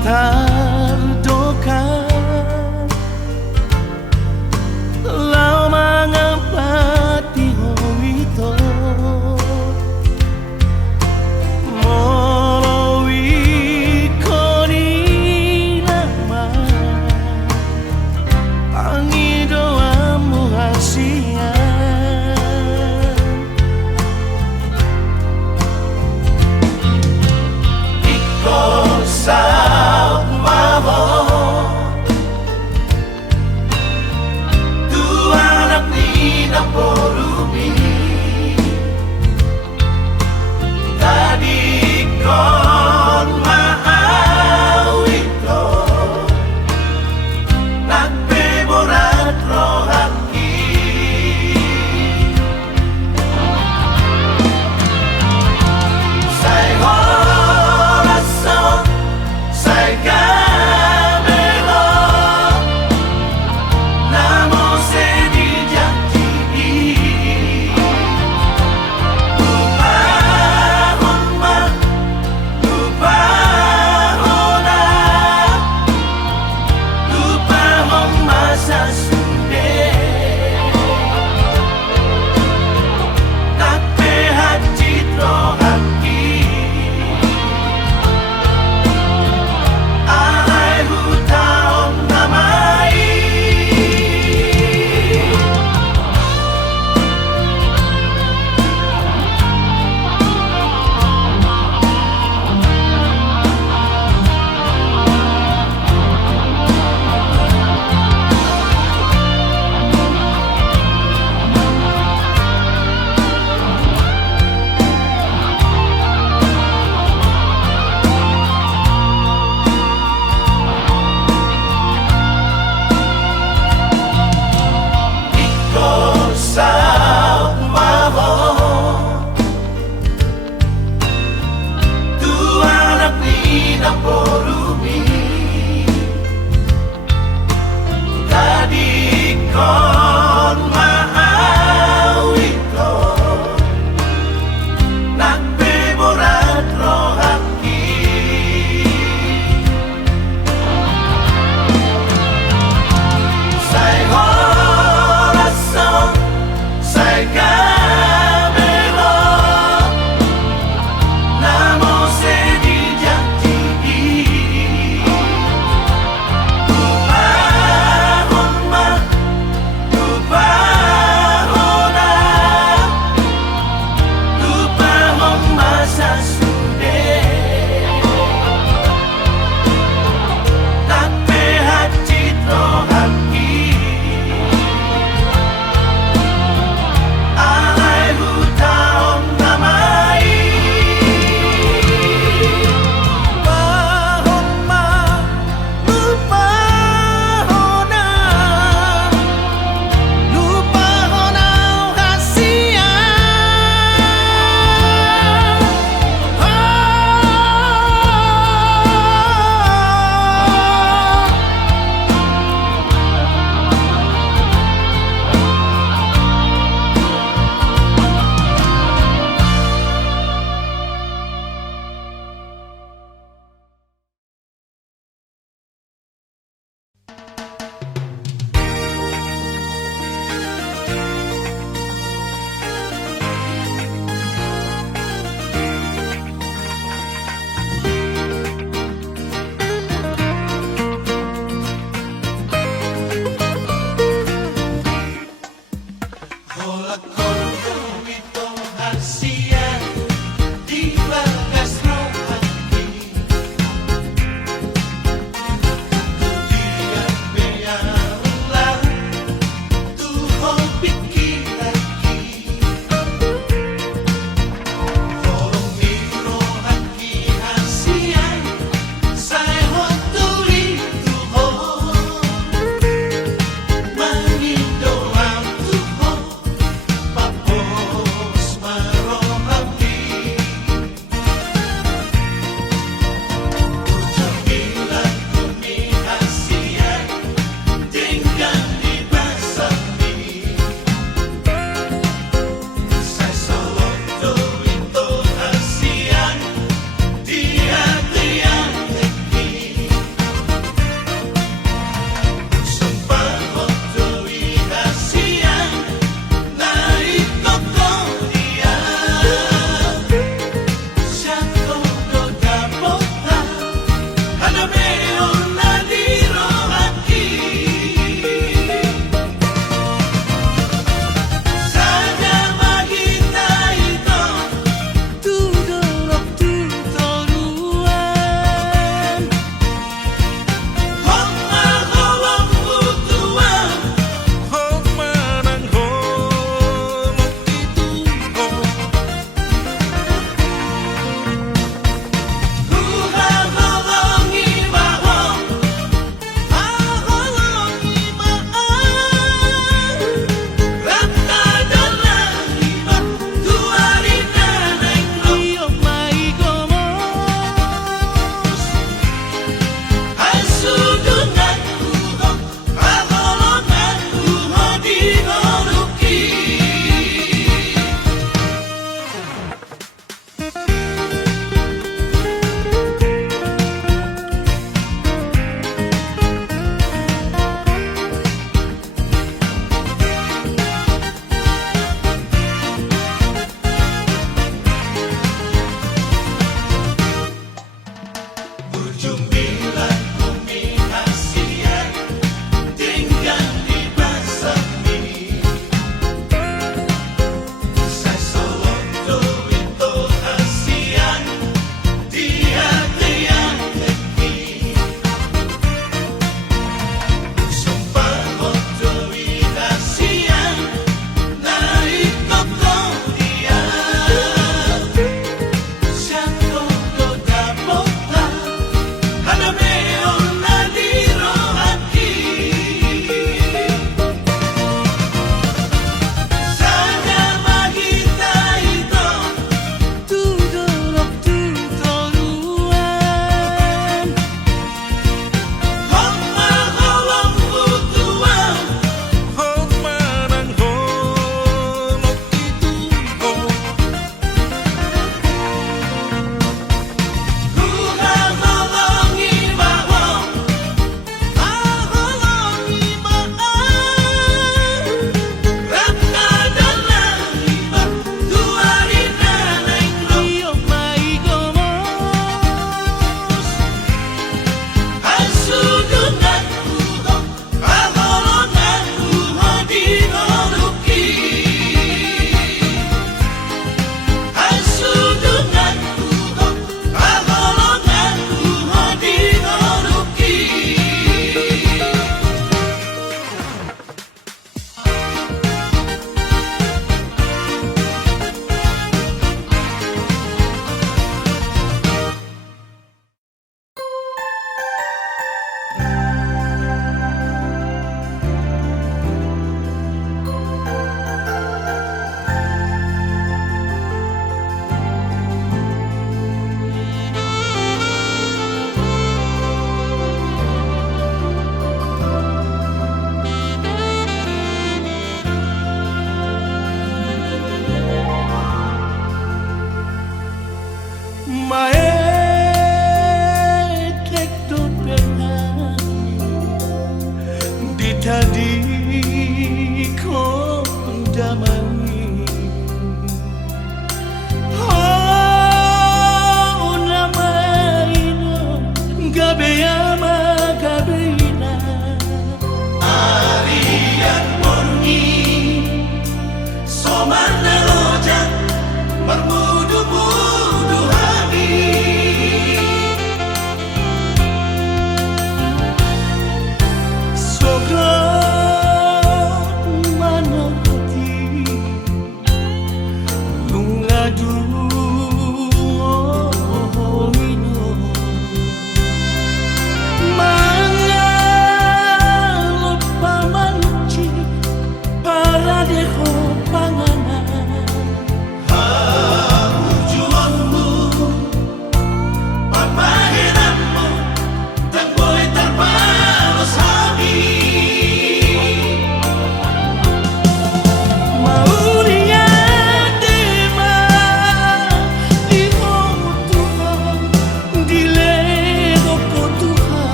terduka, lau mangapati itu molowi koni lama pangi doamu hasilnya. Sa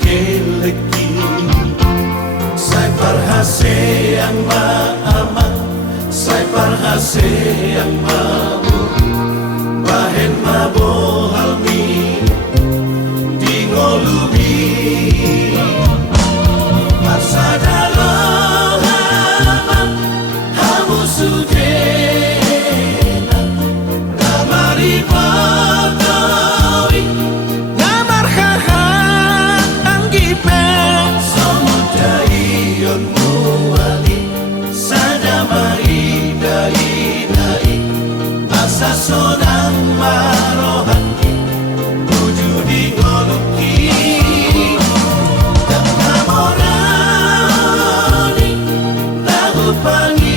keleki Sai parhase yang maamat Sai parhase yang mabu Bahen mabohalmi Di ngolubi Marsada lohaman Hamu sudena Namari pagawi Namar hahat anggipe Somudai yon muali Sadamai dai Asa sonang marohaki Wujudi ngoluki Dan namorani Lagu pangidu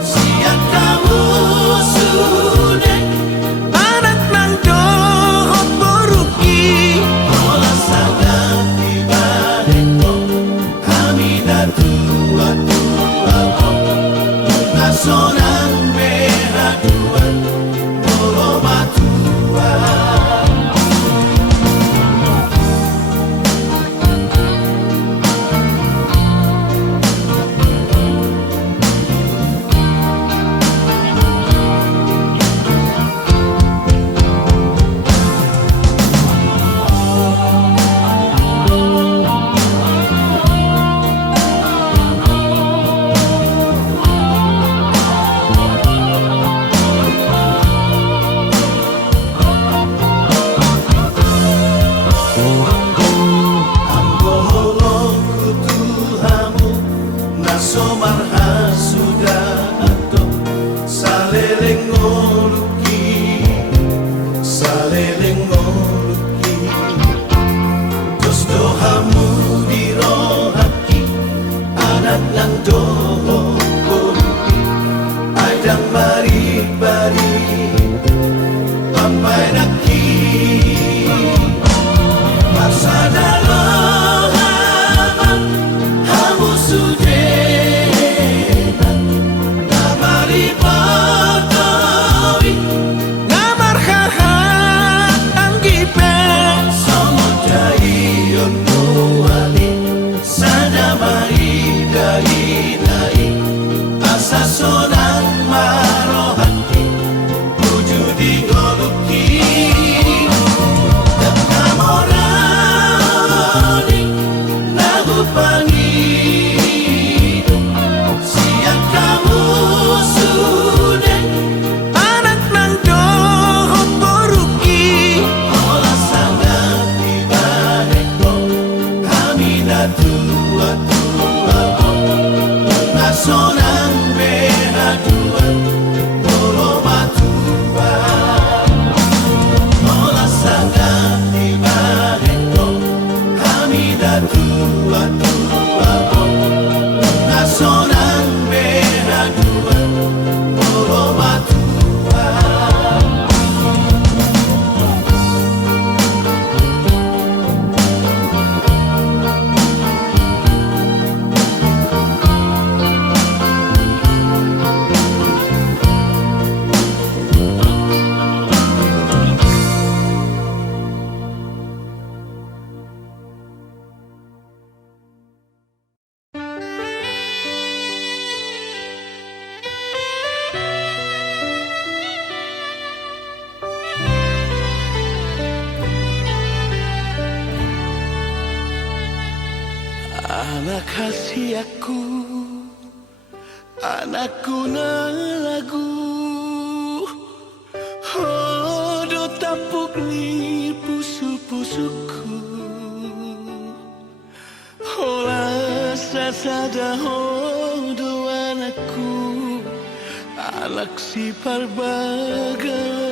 Siang kamu sudah Anak nang dohot boruki Ola sangat tiba-tiba Kami datua Sonang behaduan Molo matua Somarha sudah atau saleleng ngoluki Terus dohamu dirohaki anak nang doho ngoluki Adang bari-bari Pampai naki Marsada lohaman Hamu sudah Asa sonang marohati Wujudi ngoluki Dan namorani Lagu pangidu Siang kamu sudah Anak nang dohot boruki Ola sangat tiba-tiba Kami datua Sonang behaduan Molo matua Ola sangat tiba-tiba Kami datua Sonang behaduan Molo matua Anak kasih aku, anakku na lagu Hodo tapuk ni pusu-pusuku Hola sasada hodo anakku Anak si parbagaku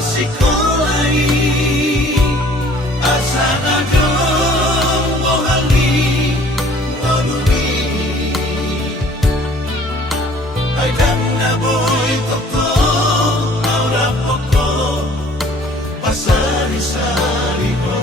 Sikolai asana dong bohali ngolumi Aidang na boy toko aura poko pasari-sari ko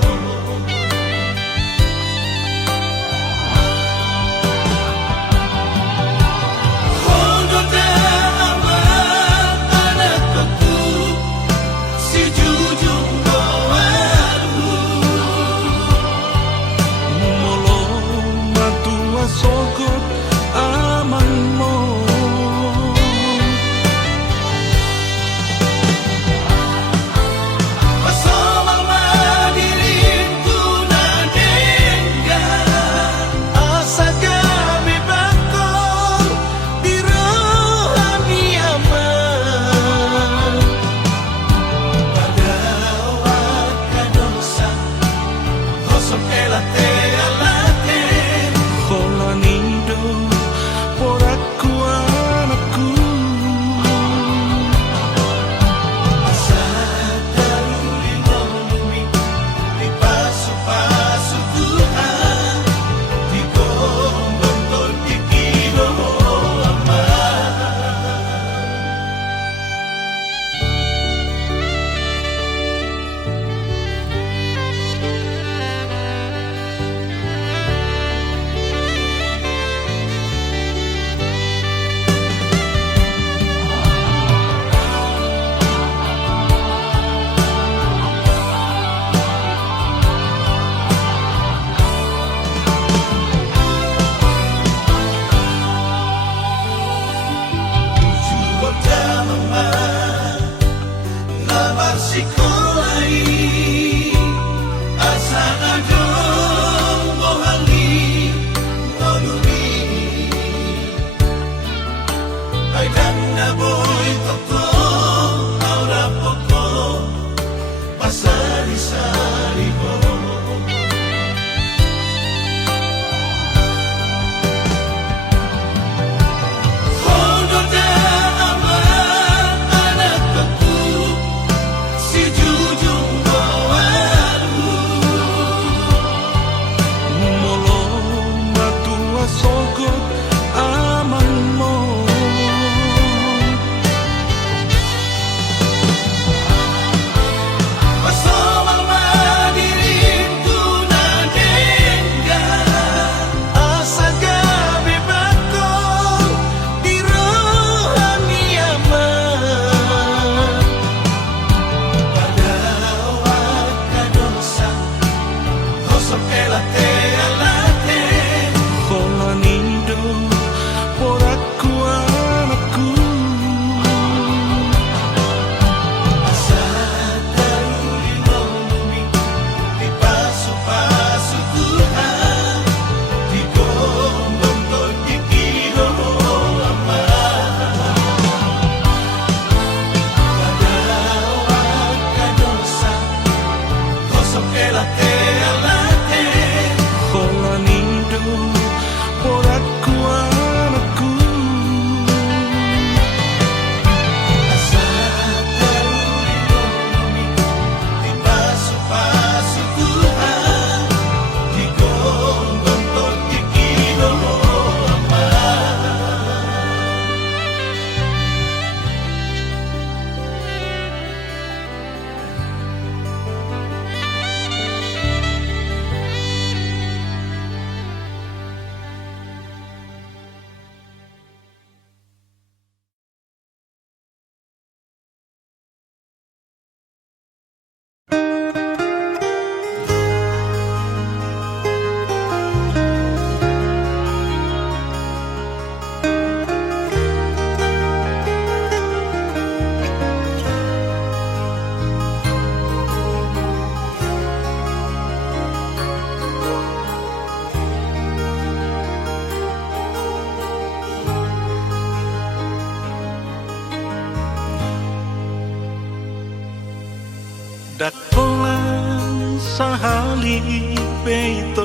Dakolan sahali peito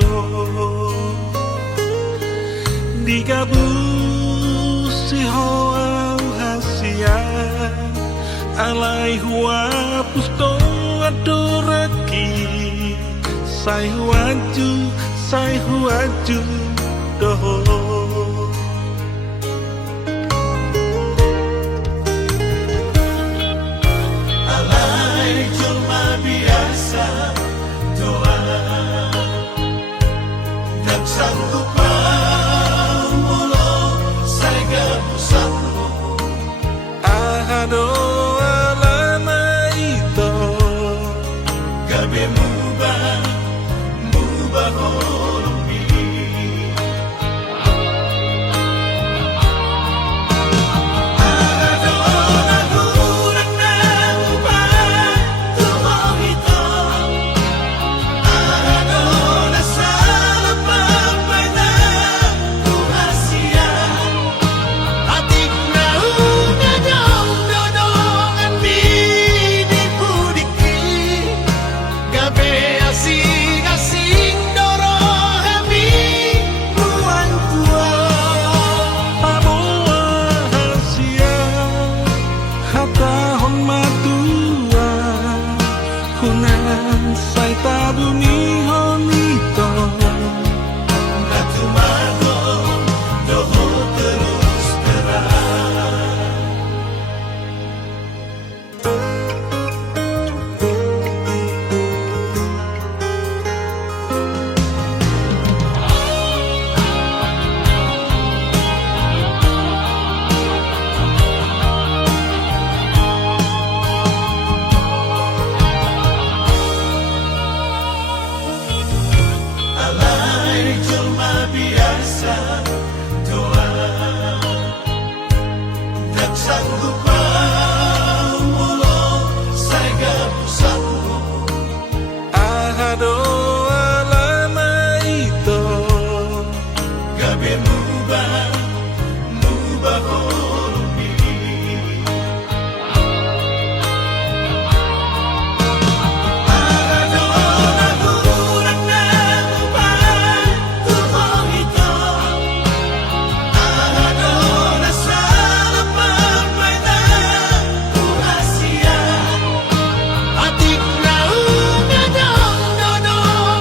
Digabu si hoa hasia Alai hua pusto adoraki Sai huaju doho Sanggup pamulo sai gabusangmu Ahado alana ito gabe mubah holombi Ahado nagurang na ubah tumohito Ahado nasala Sai tabuni honito Natumago doho terus terang biasa doa tak sanggup pamulo sai gabusangmu Ahado alana ito gabe mubah holombi Ahado nagurang na ubah tumohito Ahado nasala pamay na kuhasya Atik na ungadong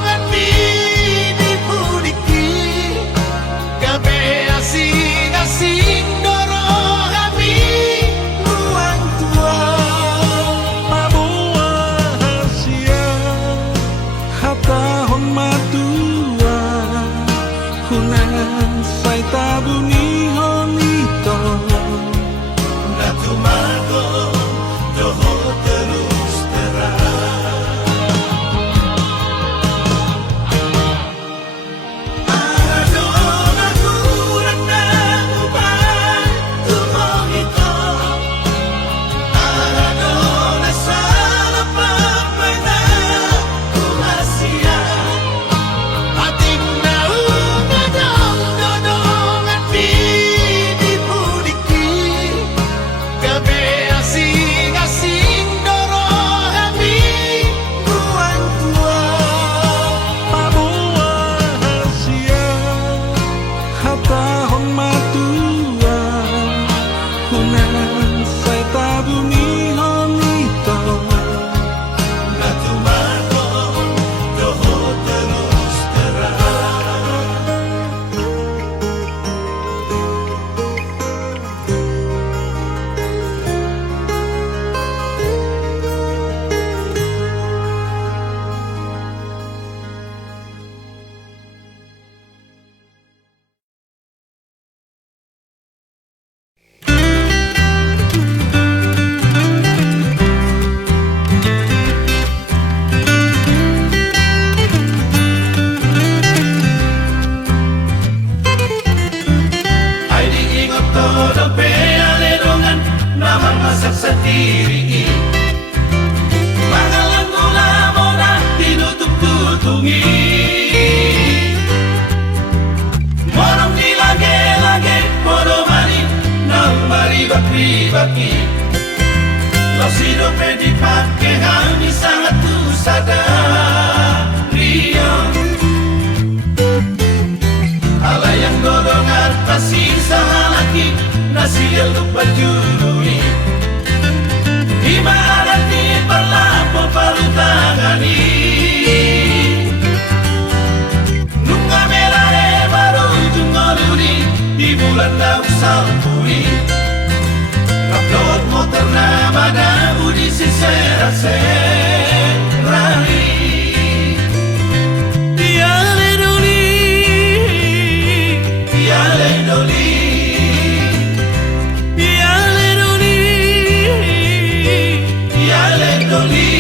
at pinipudiki Gabi asing-asing doro kami buang tua Pabuwa hasia Hatahon matua Hunan sai tabuni honito Natumago doho terus terang Ahado nagurang na ubah tumohito Ahado nasala pamay na kuhasya Atik na ungadong at pinipudiki Gabi asing-asing doro kami buang tua Pabuwa hasia Hatahon matua Hunan sai tabuni honito Natumago doho terus terang Ay diingot todo pealerongan Namang masak sa tiri Mga langgula mo na tinutup-tutungi Morong dilage-lage Moro mani nang maribak-ribaki si dope dipake kami sangat tu sadario. Ala yang golongan pasti sahalaki nasi lupa jurui. Ibarat di berlapo palu tangani. Nunga merah baru jungoluri di bulan daun sampui. Upload motor nama dabu di sisera-serai. Tiale doli, tiale doli, tiale doli, tiale doli.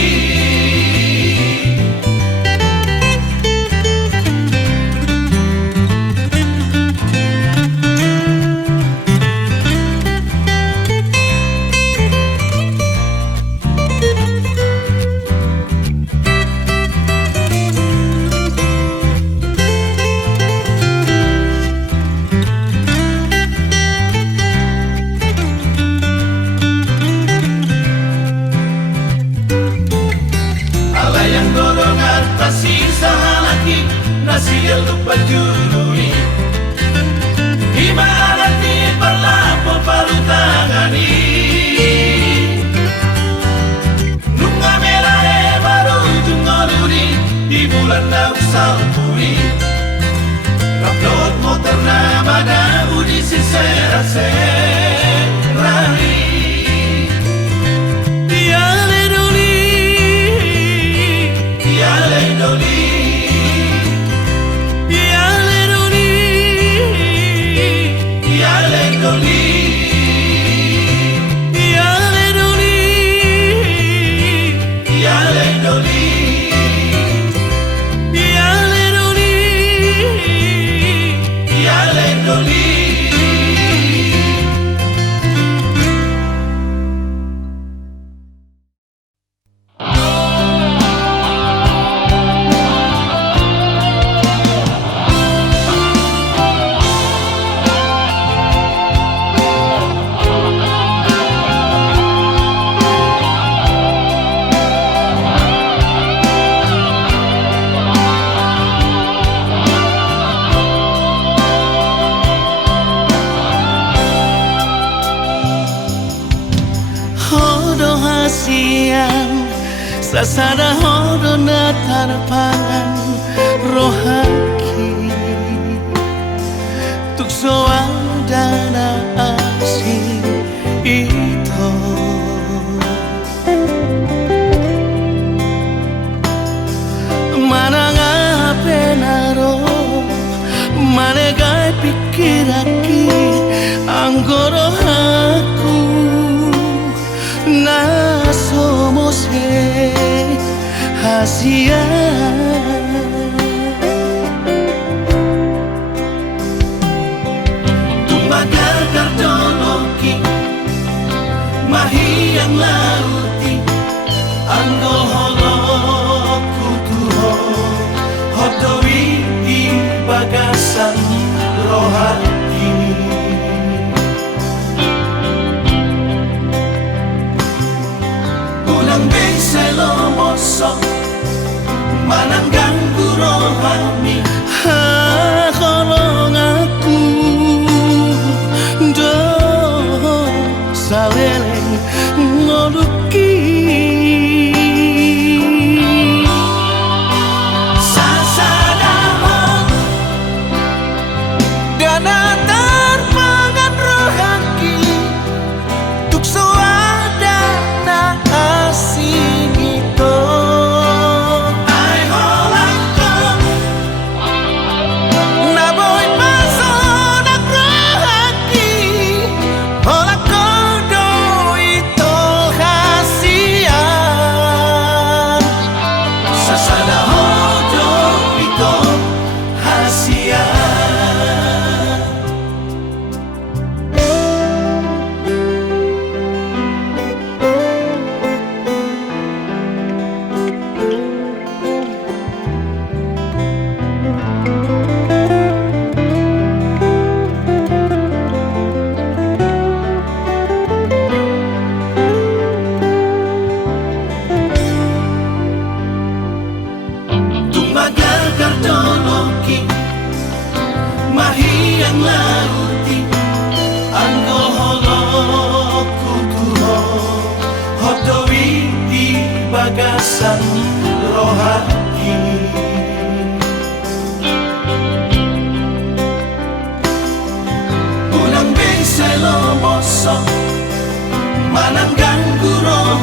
Nasi lupa jurui. Ibarat di berlapo palu tangani. Nunga merah baru jungoluri di bulan daun sampui. Upload motor nama dabu di sisera-serai. Tiale doli, tiale doli, sasada hodo na tarapangan rohaki tukso dana asing ito mananga penaro manegai pikiraki anggoro aku na somos hasia tumbaga kardoloki mahi yang lauti anggo holoku tuho hodoi di bagasan rohati. Unang beselo mosok mananggang rohani kolong aku do saleleng ngoluki sasada dana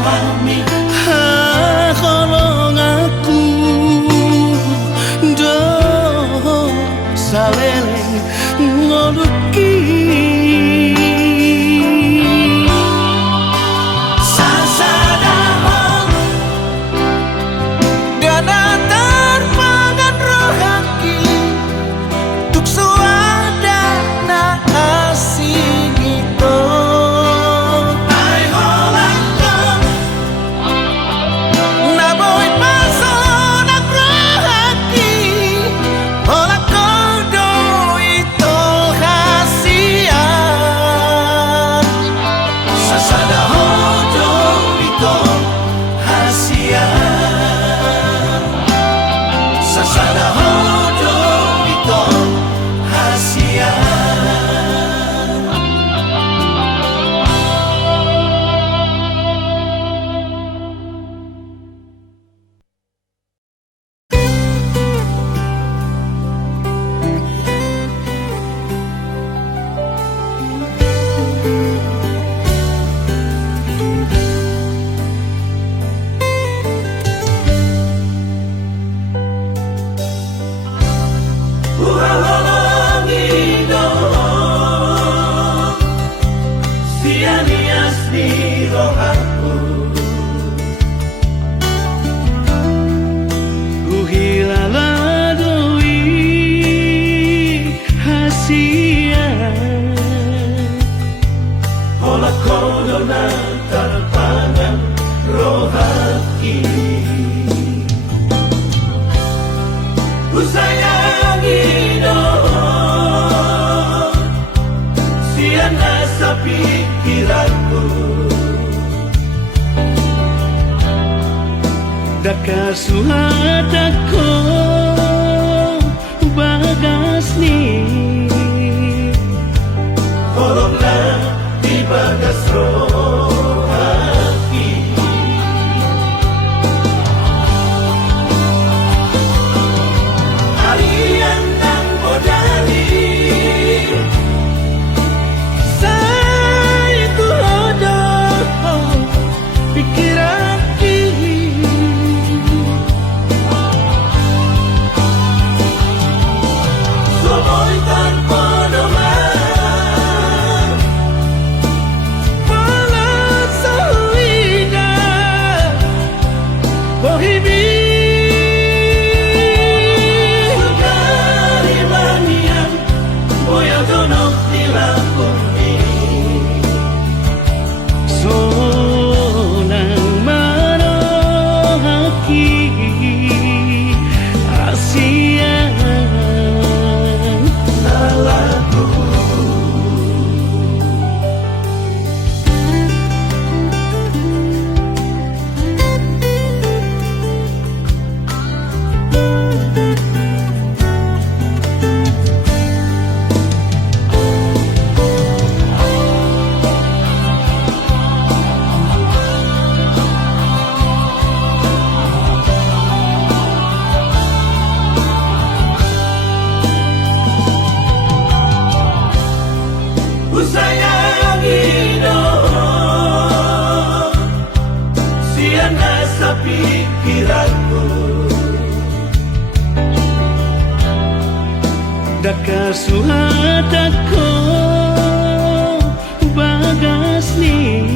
pahami kolong aku do saleleng ngoluki sasadahon dana terpangan rohaki tuk suada na asing itu ai holangkong na boy paso na rohaki ola kodo itu hasian sasada hojo ito hasian sasada hojo ito hasian Uhalangido sianias di rohaku Uhilala doi hasian Ola kodona terpangan rohaki Usayangido siana sa pikiranku Daka suhat ako bagas ni Kolong na di bagas rohaki Harian ng bodali Say ko hodo pikiran ki Sumoy tanpa naman Palat sa huwina Bohimi Sukarimanian Boya donok nila kumi Sonang marohaki Asian Lalaku Usayangido siana sa pikiranku Daka suhat ako bagas ni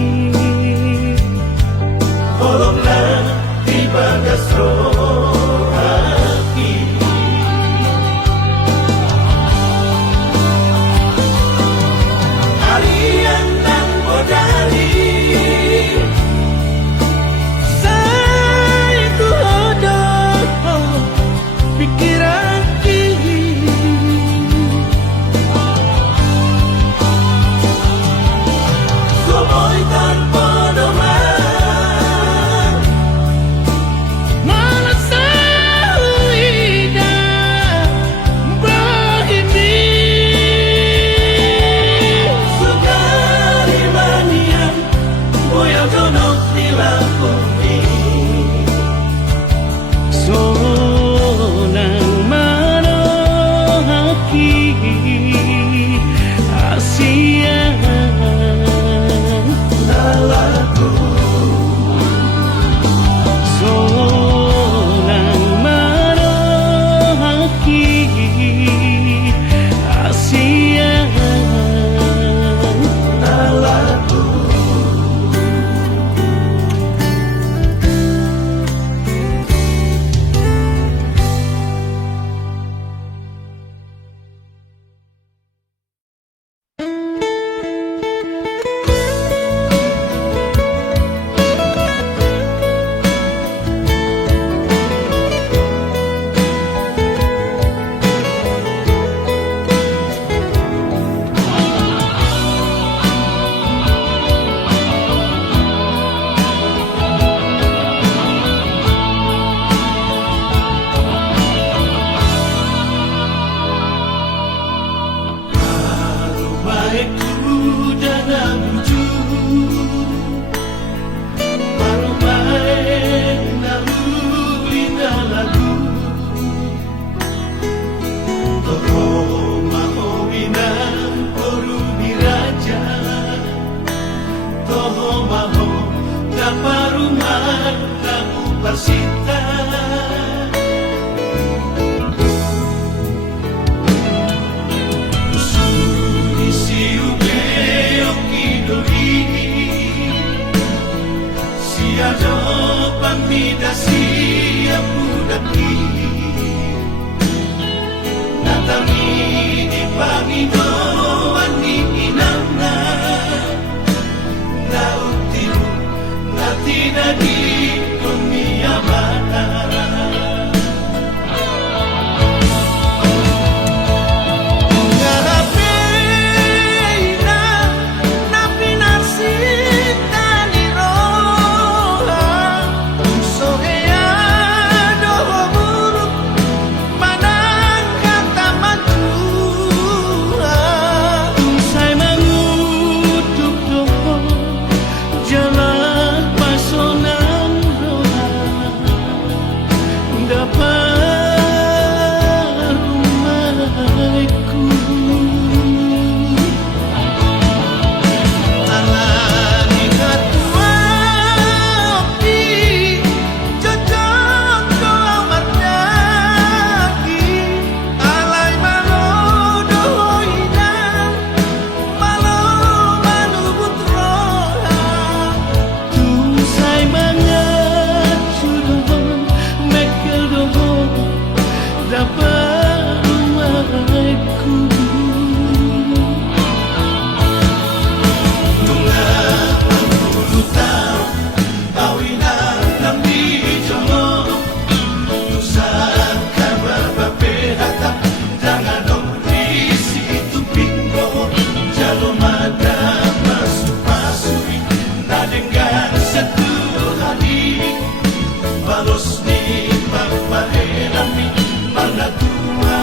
Kolong na di bagas rohaki Harian ng bodali Say ko hodo pikiran ki na buju Parumay na luli na lagu Toho mahobi na Oru ni raja Toho maho na parumay na upasita Siado pamida siap mudaki Natami di pangido ani inamna Nautiru natina di dunia mana Balos ni papaherami Mana tua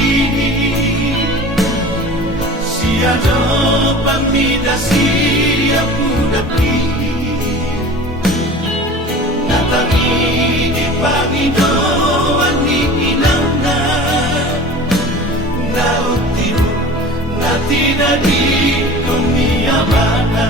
ini Siado pamida siap mudaki Natangi di pangido ani inamna Nautiru natina di dunia mana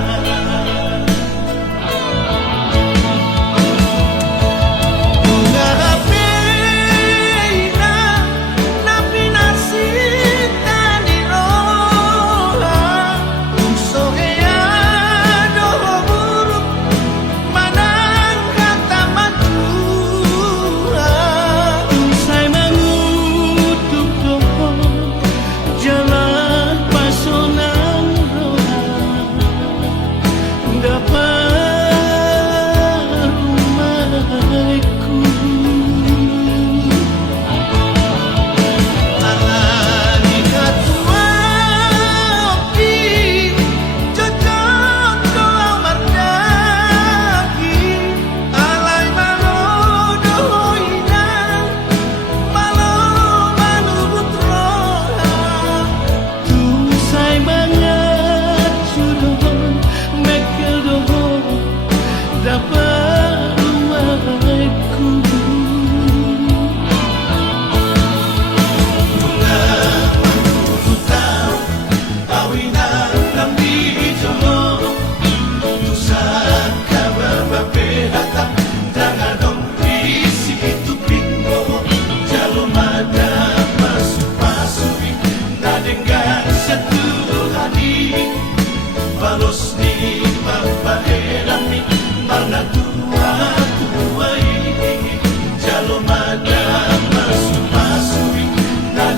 Balos ni papaherami Mana tua ini Jalo madam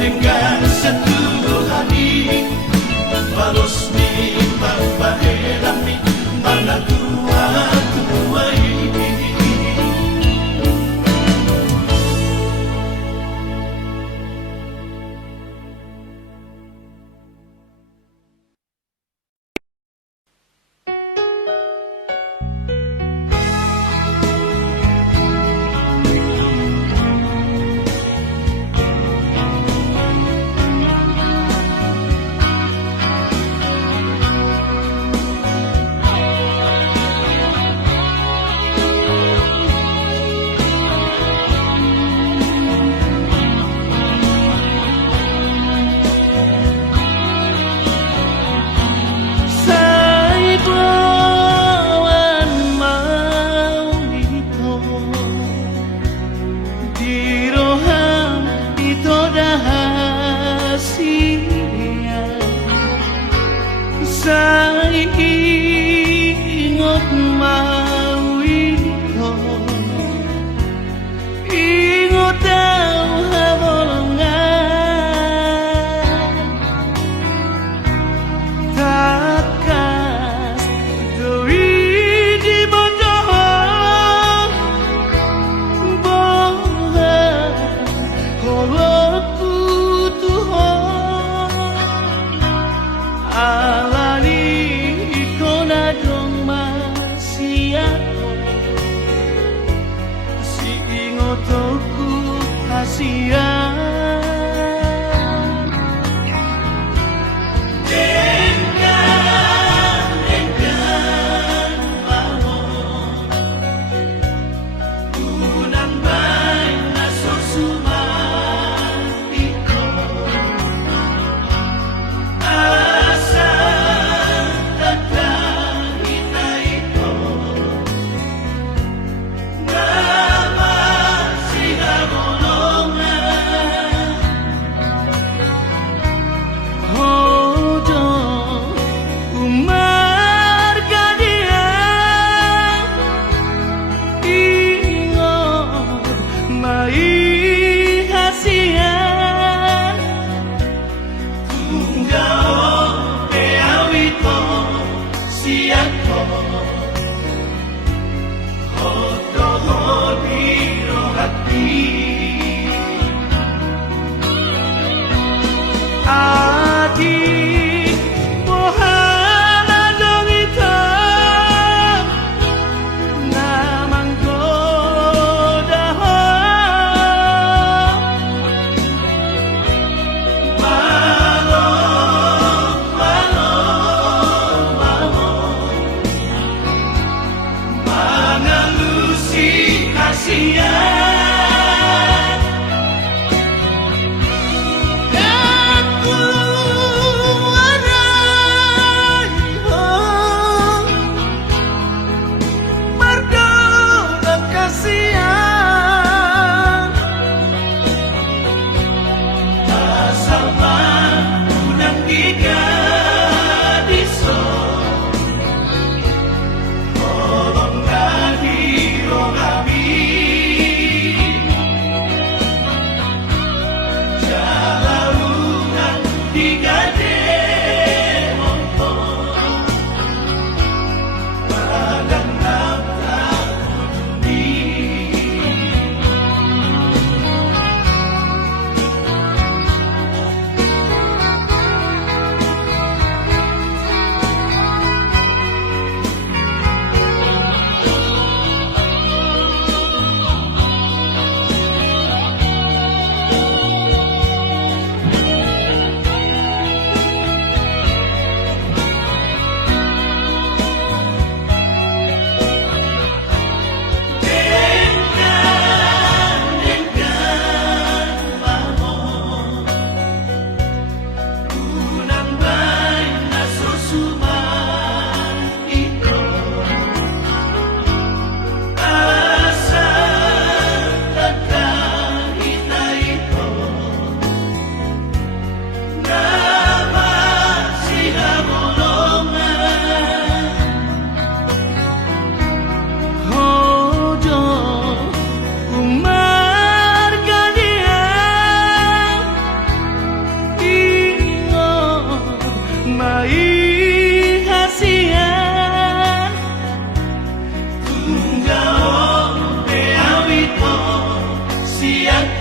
dengan setuju hati balos mi pagpahelami mana tua ini. Say bawan mau ito diroham ito dahasiya say ingot mau ito ingot daw habolongan takas doi di bodoh boha holoku tuhan alani ikona dong masia si ingotoku hasia Nama sila golongan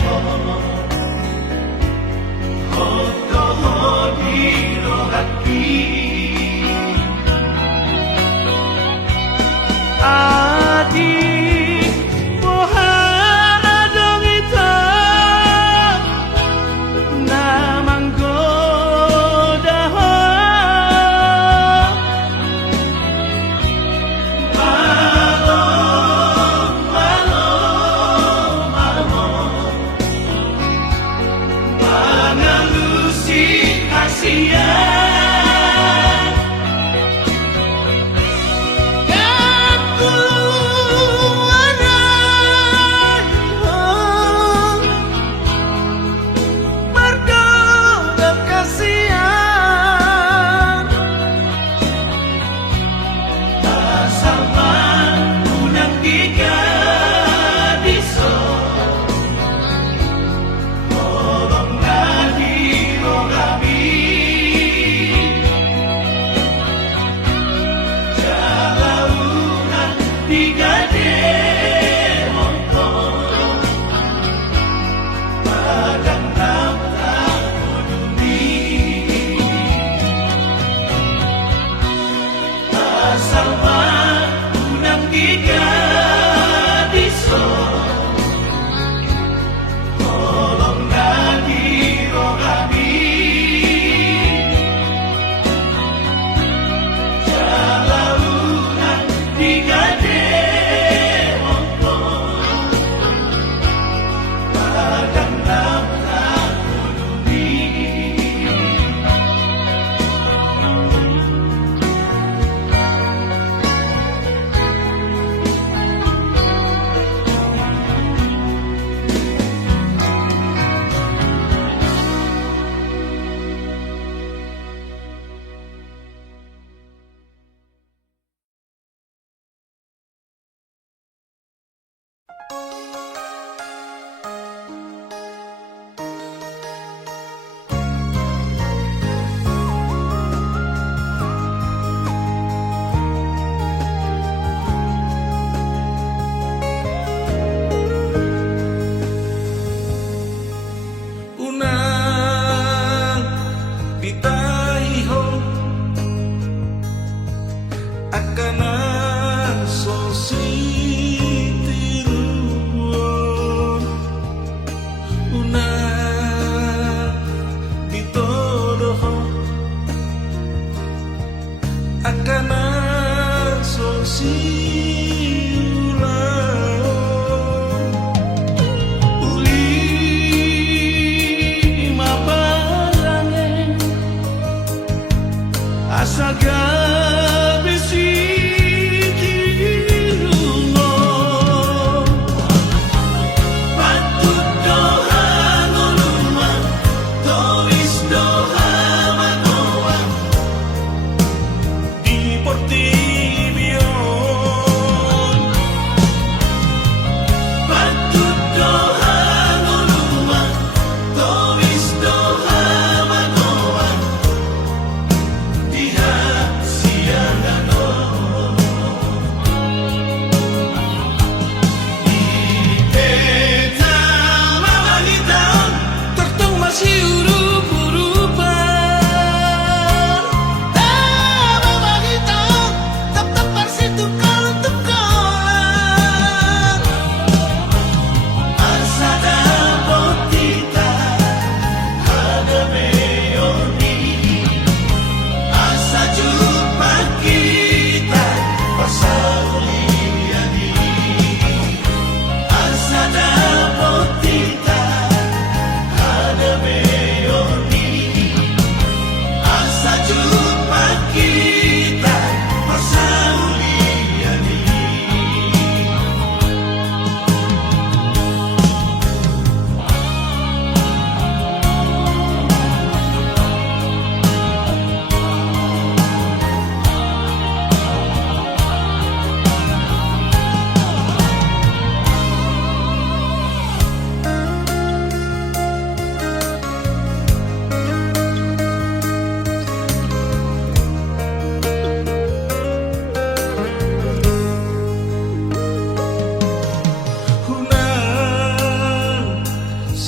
ko Hotohodi no haki Adik mohana dong itu Namang godaho Malo, malo, malo Pangalusi Asia Tolong nadi rogami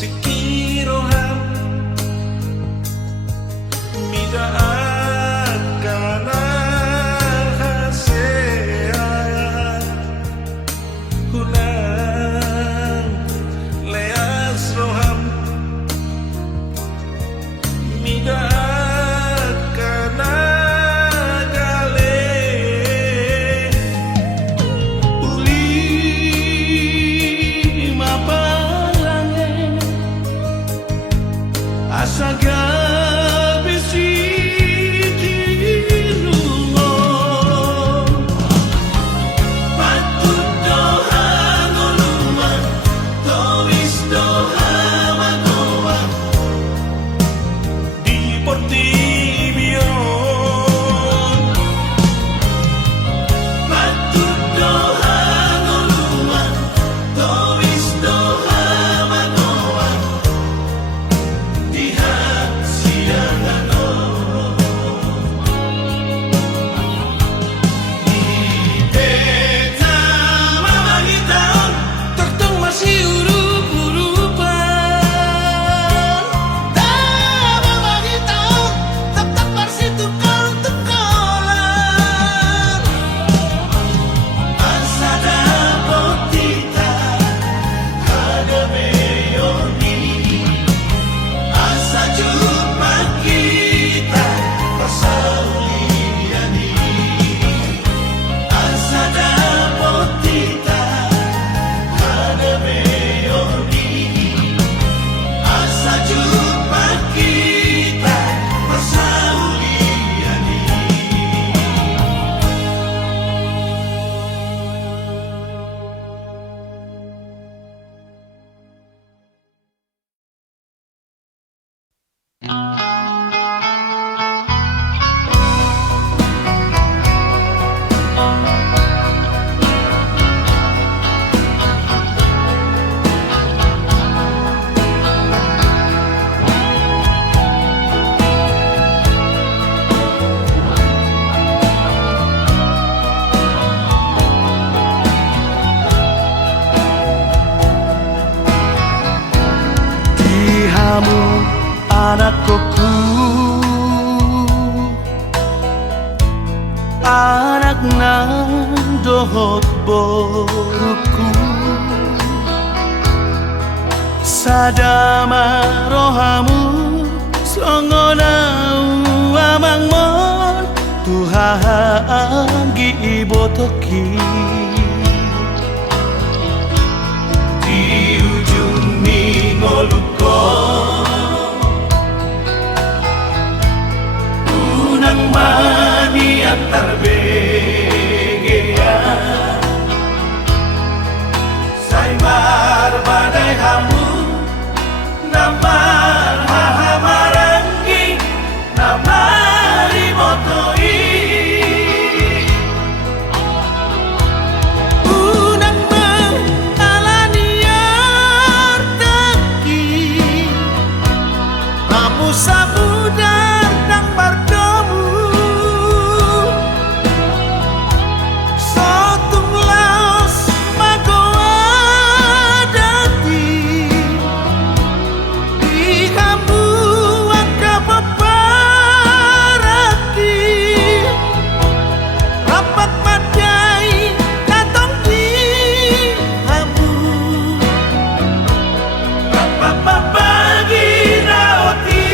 Sikiroham Mida akana hasea Hulang leas roham Mida akana gale Uli mapalange Asaga Anakku, anak nang dohot boruku, sadama rohamu songonau amangmon Tuhan gi ibotoki di ujung ningoluko unang mani antar begea saimar badai hamu namar hahamarangi namari motoi unang mengalaniar taki kamu samudar nang bardomu sotung laos magoa dati di kamu angka paparaki rapat madai datang di kamu rapat pagi naoti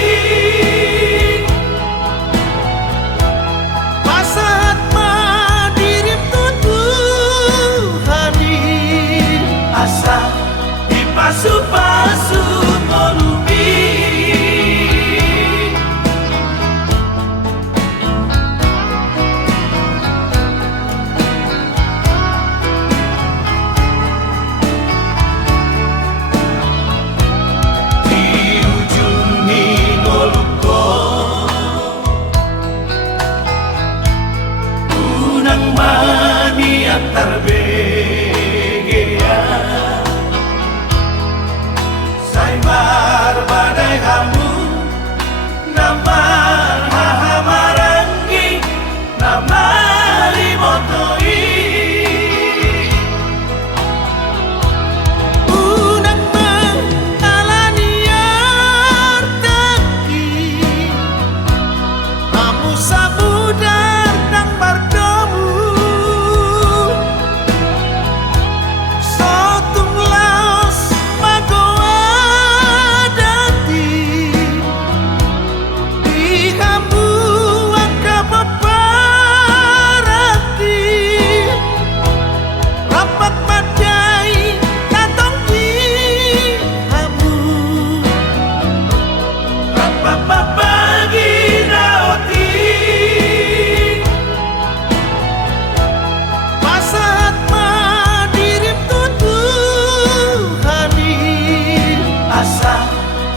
asa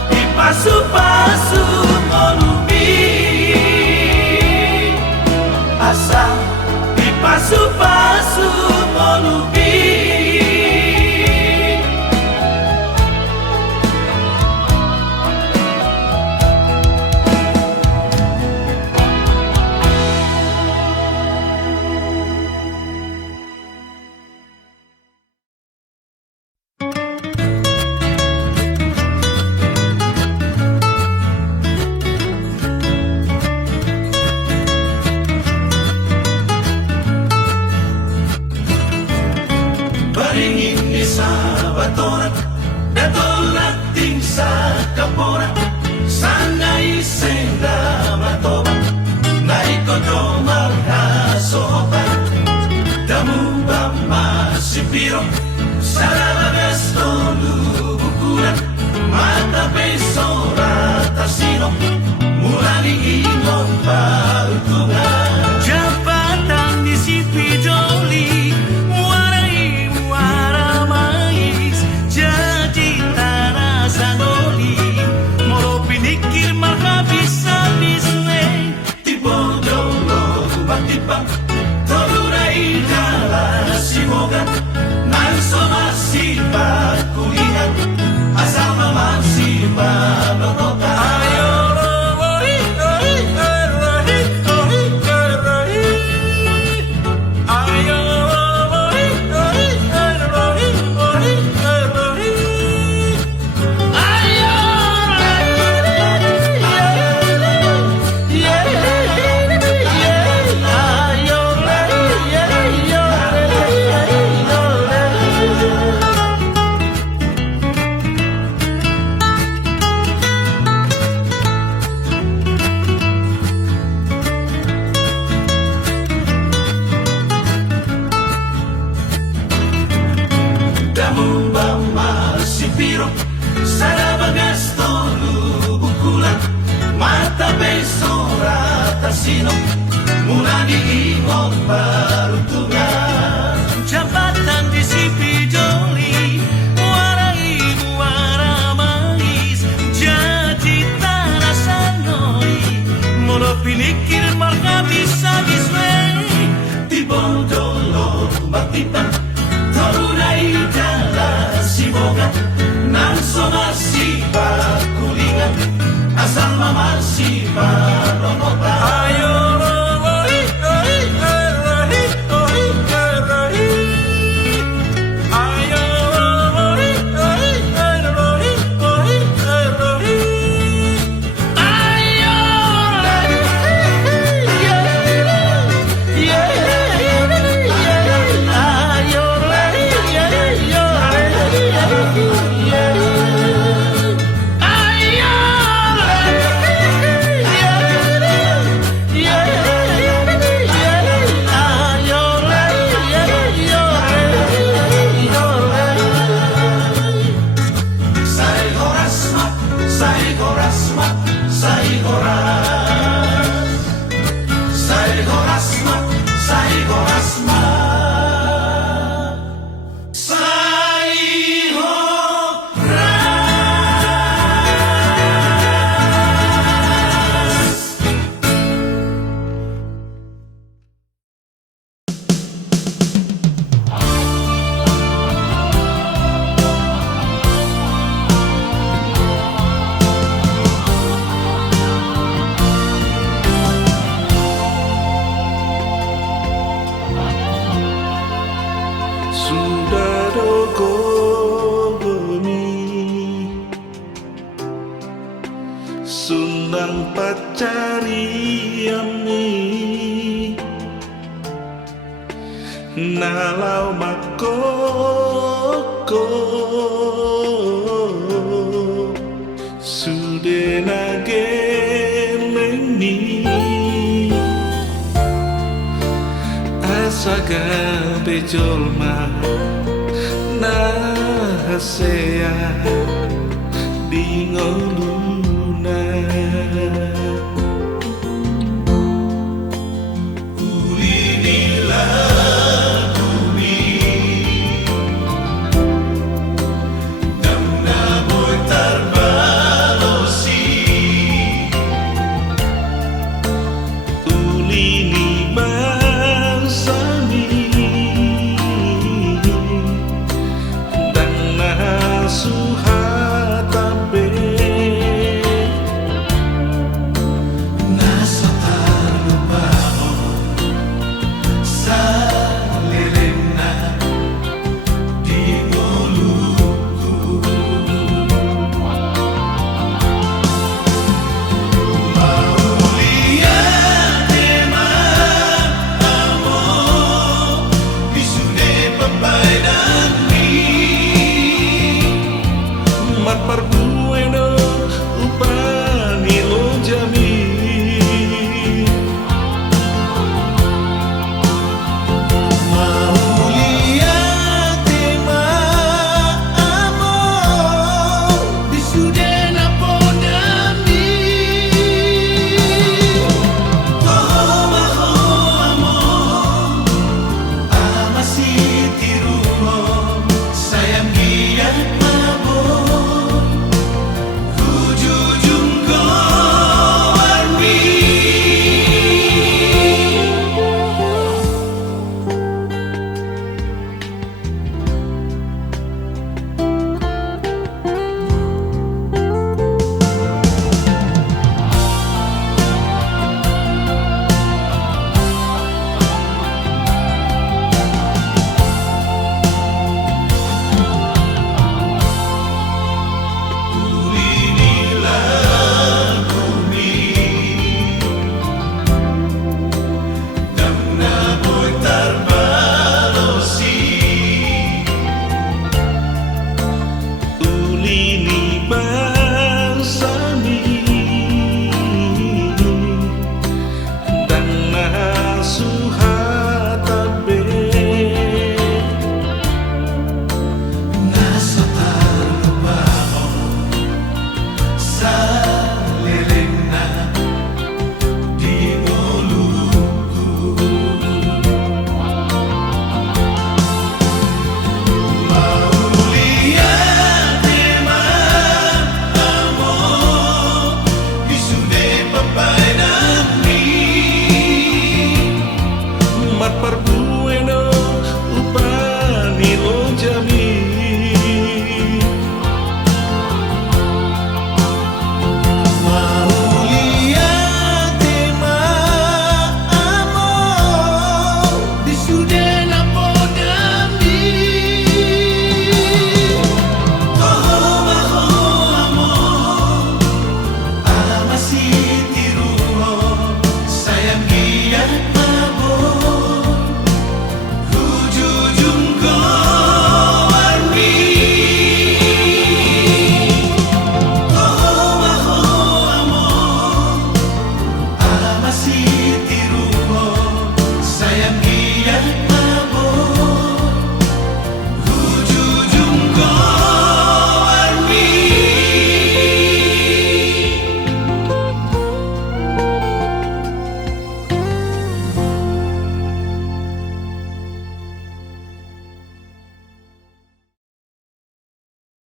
dipasu-pasu ngolubi, asa dipasu-pasu ngolubi. Baringin ni sa batoran, datulak ting sa kaporan, sana isenda matoban, na ikodo maghasopan, damu ba masipiro, sarabagas lubukuran, mata pesora tasino, mulani imong pautungan. Jabatan di Sipi Joli, warai muara mais, jadi tanah sanoli, moro pinikir marka bisa bisne. Tibodolo batipang tolurai jalan simogan, nang somasipat kulihan, asal mamasipat lonotan. Damu ba masipiro, sarabagas lubukulan, mata besora tasino, mula di imong parutungan. Jabatan di Sipi Joli, warai muara mais, jadi tanah sanoli, moro pinikir marka bisa bisne. Tibodolo batipang tolurai jalan simogan, nang somasipat kulingan, asal mamasipat lonotan. Sundang pacariami nalau makoko sudena geleni asaga bejolma nahasea di ngolu